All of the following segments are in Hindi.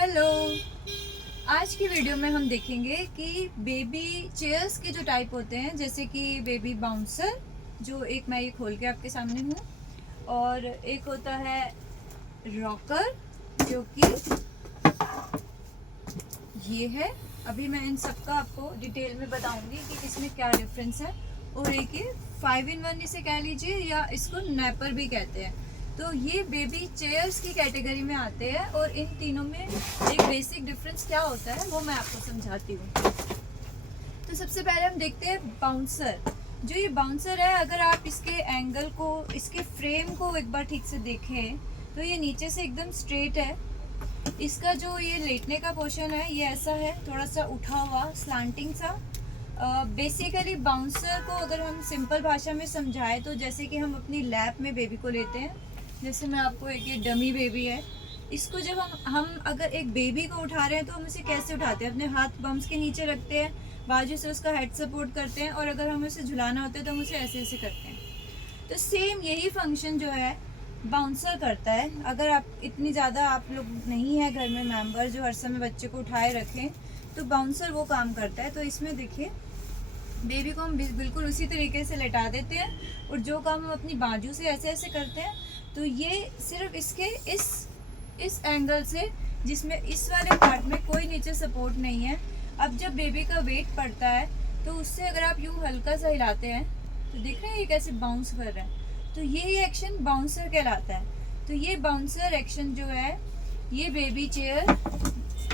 हेलो। आज की वीडियो में हम देखेंगे कि बेबी चेयर्स के जो टाइप होते हैं, जैसे कि बेबी बाउंसर, जो एक मैं ये खोल के आपके सामने हूँ, और एक होता है रॉकर, जो कि ये है। अभी मैं इन सब का आपको डिटेल में बताऊंगी कि इसमें क्या डिफरेंस है। और एक ये 5 in 1 इसे कह लीजिए, या इसको नैपर भी कहते हैं। तो ये बेबी चेयर्स की कैटेगरी में आते हैं, और इन तीनों में एक बेसिक डिफरेंस क्या होता है वो मैं आपको समझाती हूँ। तो सबसे पहले हम देखते हैं बाउंसर। जो ये बाउंसर है, अगर आप इसके एंगल को, इसके फ्रेम को एक बार ठीक से देखें तो ये नीचे से एकदम स्ट्रेट है। इसका जो ये लेटने का पोर्शन है ये ऐसा है, थोड़ा सा उठा हुआ स्लांटिंग सा। बेसिकली बाउंसर को अगर हम सिंपल भाषा में समझाएं तो जैसे कि हम अपनी लैप में बेबी को लेते हैं। जैसे मैं आपको एक ये डमी बेबी है, इसको जब हम अगर एक बेबी को उठा रहे हैं तो हम इसे कैसे उठाते हैं? अपने हाथ बम्स के नीचे रखते हैं, बाजू से उसका हेड सपोर्ट करते हैं, और अगर हमें उसे झुलाना होता है तो हम उसे ऐसे ऐसे करते हैं। तो सेम यही फंक्शन जो है बाउंसर करता है। अगर आप इतनी ज़्यादा आप लोग नहीं है घर में मेंबर जो हर समय बच्चे को उठाए रखें, तो बाउंसर वो काम करता है। तो इसमें देखिए, बेबी को हम बिल्कुल उसी तरीके से लेटा देते हैं, और जो काम हम अपनी बाजू से ऐसे ऐसे करते हैं, तो ये सिर्फ इसके इस एंगल से, जिसमें इस वाले पार्ट में कोई नीचे सपोर्ट नहीं है। अब जब बेबी का वेट पड़ता है तो उससे अगर आप यूँ हल्का सा हिलाते हैं तो देख रहे हैं ये कैसे बाउंस कर रहा है। तो ये एक्शन बाउंसर कहलाता है। तो ये बाउंसर एक्शन जो है, ये बेबी चेयर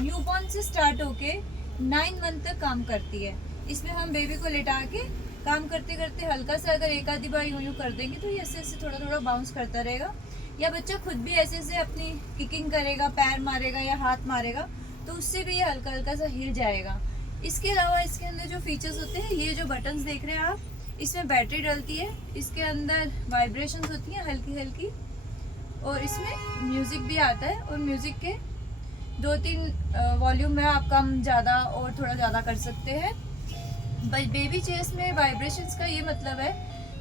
न्यूबॉर्न से स्टार्ट होके 9 मंथ तक काम करती है। इसमें हम बेबी को लेटा के काम करते करते हल्का सा अगर एक आधी बार यूं कर देंगे तो ये ऐसे ऐसे थोड़ा थोड़ा बाउंस करता रहेगा। या बच्चा खुद भी ऐसे ऐसे अपनी किकिंग करेगा, पैर मारेगा या हाथ मारेगा, तो उससे भी ये हल्का हल्का सा हिल जाएगा। इसके अलावा इसके अंदर जो फीचर्स होते हैं, ये जो बटन्स देख रहे हैं आप, इसमें बैटरी डलती है, इसके अंदर वाइब्रेशंस होती हैं हल्की हल्की, और इसमें म्यूज़िक भी आता है। और म्यूज़िक के 2-3 वॉल्यूम में आप कम ज़्यादा और थोड़ा ज़्यादा कर सकते हैं। बेबी चेयर्स में वाइब्रेशंस का ये मतलब है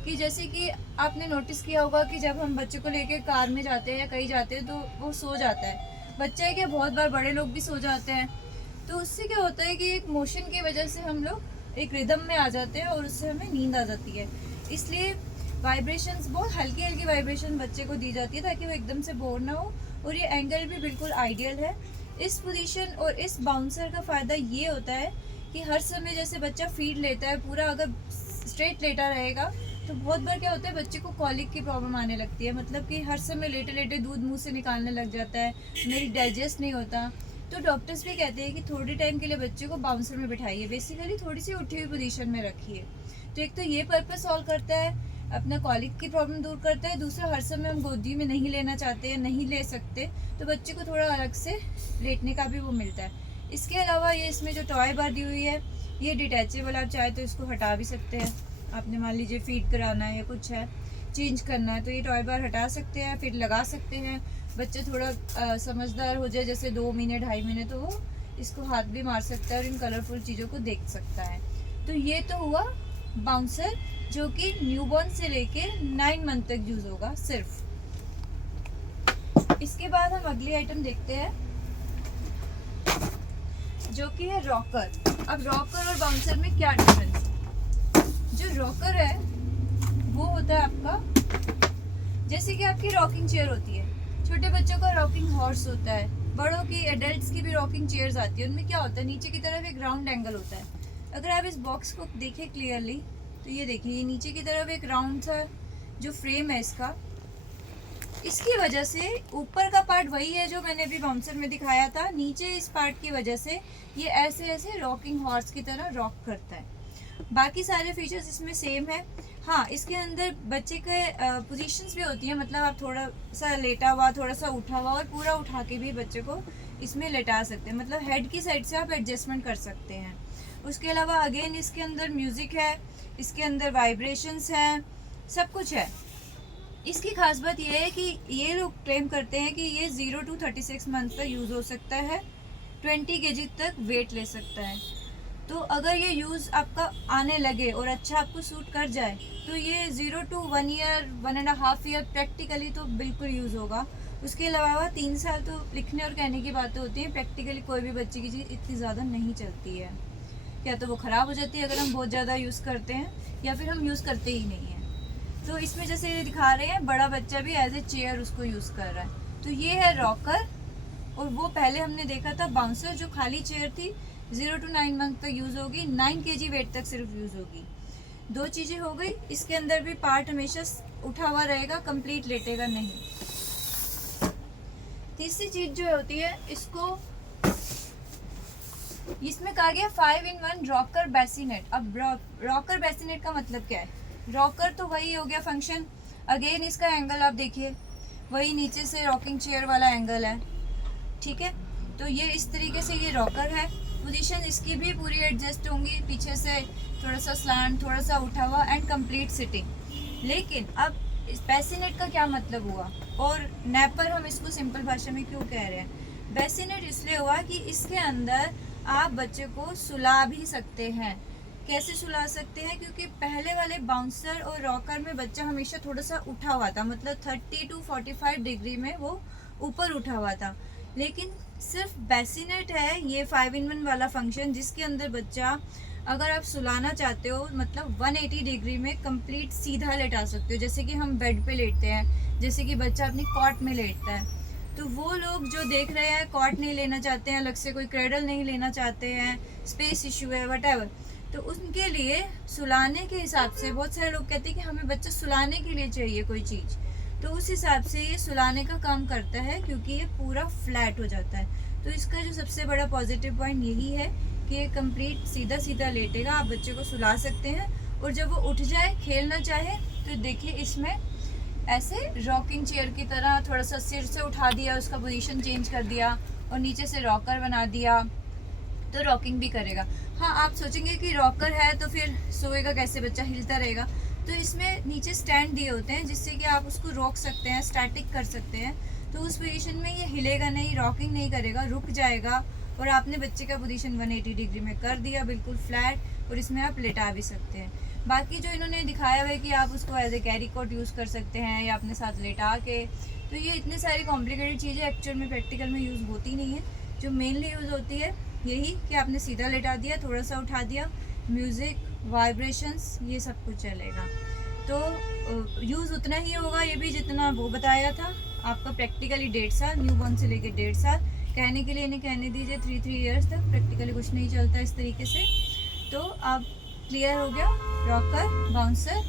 कि जैसे कि आपने नोटिस किया होगा कि जब हम बच्चे को लेके कार में जाते हैं या कहीं जाते हैं तो वो सो जाता है। बच्चा है कि बहुत बार बड़े लोग भी सो जाते हैं। तो उससे क्या होता है कि एक मोशन की वजह से हम लोग एक रिदम में आ जाते हैं और उससे हमें नींद आ जाती है। इसलिए वाइब्रेशंस, बहुत हल्की हल्की वाइब्रेशन बच्चे को दी जाती है ताकि वो एकदम से बोर ना हो। और ये एंगल भी बिल्कुल आइडियल है। इस पोजीशन और इस बाउंसर का फ़ायदा ये होता है कि हर समय जैसे बच्चा फीड लेता है पूरा, अगर स्ट्रेट लेटा रहेगा तो बहुत बार क्या होता है बच्चे को कॉलिक की प्रॉब्लम आने लगती है। मतलब कि हर समय लेटे लेटे दूध मुंह से निकालने लग जाता है, मेरी डाइजेस्ट नहीं होता। तो डॉक्टर्स भी कहते हैं कि थोड़ी टाइम के लिए बच्चे को बाउंसर में बिठाइए, बेसिकली थोड़ी सी उठी हुई पोजीशन में रखिए। तो एक तो ये पर्पस सॉल्व करता है, अपना कॉलिक की प्रॉब्लम दूर करता है। दूसरा, हर समय हम गोदी में नहीं लेना चाहते हैं, नहीं ले सकते, तो बच्चे को थोड़ा अलग से लेटने का भी वो मिलता है। इसके अलावा ये इसमें जो टॉय बार दी हुई है, ये डिटैचेबल, आप चाहे तो इसको हटा भी सकते हैं। आपने मान लीजिए फीड कराना है या कुछ है, चेंज करना है, तो ये टॉय बार हटा सकते हैं, फिर लगा सकते हैं। बच्चा थोड़ा समझदार हो जाए, जैसे 2 महीने 2.5 महीने, तो वो इसको हाथ भी मार सकता है और इन कलरफुल चीज़ों को देख सकता है। तो ये तो हुआ बाउंसर, जो कि न्यूबॉर्न से लेके 9 मंथ तक यूज़ होगा सिर्फ। इसके बाद हम अगली आइटम देखते हैं, जो कि है रॉकर। अब रॉकर और बाउंसर में क्या डिफरेंस है? जो रॉकर है वो होता है आपका, जैसे कि आपकी रॉकिंग चेयर होती है, छोटे बच्चों का रॉकिंग हॉर्स होता है, बड़ों की, एडल्ट्स की भी रॉकिंग चेयर्स आती है। उनमें क्या होता है, नीचे की तरफ एक राउंड एंगल होता है। अगर आप इस बॉक्स को देखें क्लियरली तो ये देखिए, ये नीचे की तरफ एक राउंड सा जो फ्रेम है इसका, इसकी वजह से ऊपर का पार्ट वही है जो मैंने अभी बाउंसर में दिखाया था, नीचे इस पार्ट की वजह से ये ऐसे ऐसे रॉकिंग हॉर्स की तरह रॉक करता है। बाकी सारे फीचर्स इसमें सेम है। हाँ, इसके अंदर बच्चे के पोजीशंस भी होती हैं, मतलब आप थोड़ा सा लेटा हुआ, थोड़ा सा उठा हुआ, और पूरा उठा के भी बच्चे को इसमें लेटा सकते हैं। मतलब हेड की साइड से आप एडजस्टमेंट कर सकते हैं। उसके अलावा अगेन इसके अंदर म्यूज़िक है, इसके अंदर वाइब्रेशंस हैं, सब कुछ है। इसकी खास बात यह है कि ये लोग क्लेम करते हैं कि ये 0 to 36 मंथ तक यूज़ हो सकता है, 20 kg तक वेट ले सकता है। तो अगर ये यूज़ आपका आने लगे और अच्छा आपको सूट कर जाए तो ये 0 to 1 ईयर, 1.5 ईयर प्रैक्टिकली तो बिल्कुल यूज़ होगा। उसके अलावा 3 साल तो लिखने और कहने की बातें होती हैं, प्रैक्टिकली कोई भी बच्चे की चीज़ इतनी ज़्यादा नहीं चलती है, या तो वो ख़राब हो जाती है अगर हम बहुत ज़्यादा यूज़ करते हैं, या फिर हम यूज़ करते ही नहीं हैं। तो इसमें जैसे ये दिखा रहे हैं बड़ा बच्चा भी एज ए चेयर उसको यूज़ कर रहा है। तो ये है रॉकर, और वो पहले हमने देखा था बाउंसर जो खाली चेयर थी, 0 to 9 मंथ तक यूज़ होगी, 9 kg वेट तक सिर्फ यूज़ होगी। 2 चीज़ें हो गई। इसके अंदर भी पार्ट हमेशा उठा हुआ रहेगा, कंप्लीट लेटेगा नहीं। तीसरी चीज़ जो होती है, इसमें कहा गया 5-in-1 रॉकर बेसिनेट। अब रॉकर बेसिनेट का मतलब क्या है? रॉकर तो वही हो गया फंक्शन, अगेन इसका एंगल आप देखिए, वही नीचे से रॉकिंग चेयर वाला एंगल है, ठीक है। तो ये इस तरीके से ये रॉकर है। पोजीशन इसकी भी पूरी एडजस्ट होंगी, पीछे से थोड़ा सा स्लैंट, थोड़ा सा उठा हुआ एंड कंप्लीट सिटिंग। लेकिन अब इस बेसिनेट का क्या मतलब हुआ, और नैपर हम इसको सिंपल भाषा में क्यों कह रहे हैं? बेसिनेट इसलिए हुआ कि इसके अंदर आप बच्चे को सुला भी सकते हैं। कैसे सुला सकते हैं? क्योंकि पहले वाले बाउंसर और रॉकर में बच्चा हमेशा थोड़ा सा उठा हुआ था, मतलब 30 to 45 डिग्री में वो ऊपर उठा हुआ था। लेकिन सिर्फ बेसिनेट है ये 5-in-1 वाला फंक्शन, जिसके अंदर बच्चा अगर आप सुलाना चाहते हो, मतलब 180 डिग्री में कंप्लीट सीधा लेटा सकते हो, जैसे कि हम बेड पे लेटते हैं, जैसे कि बच्चा अपनी कॉट में लेटता है। तो वो लोग जो देख रहे हैं कॉट नहीं लेना चाहते हैं, अलग से कोई क्रेडल नहीं लेना चाहते हैं, स्पेस इशू है, व्हाटएवर, तो उनके लिए सुलाने के हिसाब से बहुत सारे लोग कहते हैं कि हमें बच्चा सुलाने के लिए चाहिए कोई चीज़, तो उस हिसाब से ये सुलाने का काम करता है, क्योंकि ये पूरा फ्लैट हो जाता है। तो इसका जो सबसे बड़ा पॉजिटिव पॉइंट यही है कि ये कंप्लीट सीधा सीधा लेटेगा, आप बच्चे को सुला सकते हैं, और जब वो उठ जाए, खेलना चाहे, तो देखिए इसमें ऐसे रॉकिंग चेयर की तरह थोड़ा सा सिर से उठा दिया, उसका पोजीशन चेंज कर दिया, और नीचे से रॉकर बना दिया, तो रॉकिंग भी करेगा। हाँ, आप सोचेंगे कि रॉकर है तो फिर सोएगा कैसे, बच्चा हिलता रहेगा। तो इसमें नीचे स्टैंड दिए होते हैं, जिससे कि आप उसको रोक सकते हैं, स्टैटिक कर सकते हैं। तो उस पोजीशन में ये हिलेगा नहीं, रॉकिंग नहीं करेगा, रुक जाएगा, और आपने बच्चे का पोजीशन 180 डिग्री में कर दिया, बिल्कुल फ्लैट, और इसमें आप लेटा भी सकते हैं। बाकी जो इन्होंने दिखाया हुआ है कि आप उसको as a carry coat use कर सकते हैं या अपने साथ लेटा के, तो ये इतनी सारी कॉम्प्लिकेटेड चीज़ें एक्चुअल में प्रैक्टिकल में यूज़ होती नहीं है। जो मेनली यूज़ होती है यही कि आपने सीधा लेटा दिया, थोड़ा सा उठा दिया, म्यूज़िक, वाइब्रेशंस, ये सब कुछ चलेगा। तो यूज़ उतना ही होगा ये भी जितना वो बताया था। आपका प्रैक्टिकली 1.5 साल, न्यूबॉर्न से लेके 1.5 साल, कहने के लिए इन्हें कहने दीजिए 3 ईयर्स तक, प्रैक्टिकली कुछ नहीं चलता इस तरीके से। तो आप क्लियर हो गया, रॉकर, बाउंसर,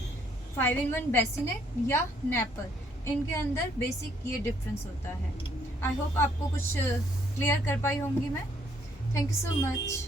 5-in-1 बेसिनेट या नैपर, इनके अंदर बेसिक ये डिफरेंस होता है। आई होप आपको कुछ क्लियर कर पाई होंगी मैं। Thank you so much.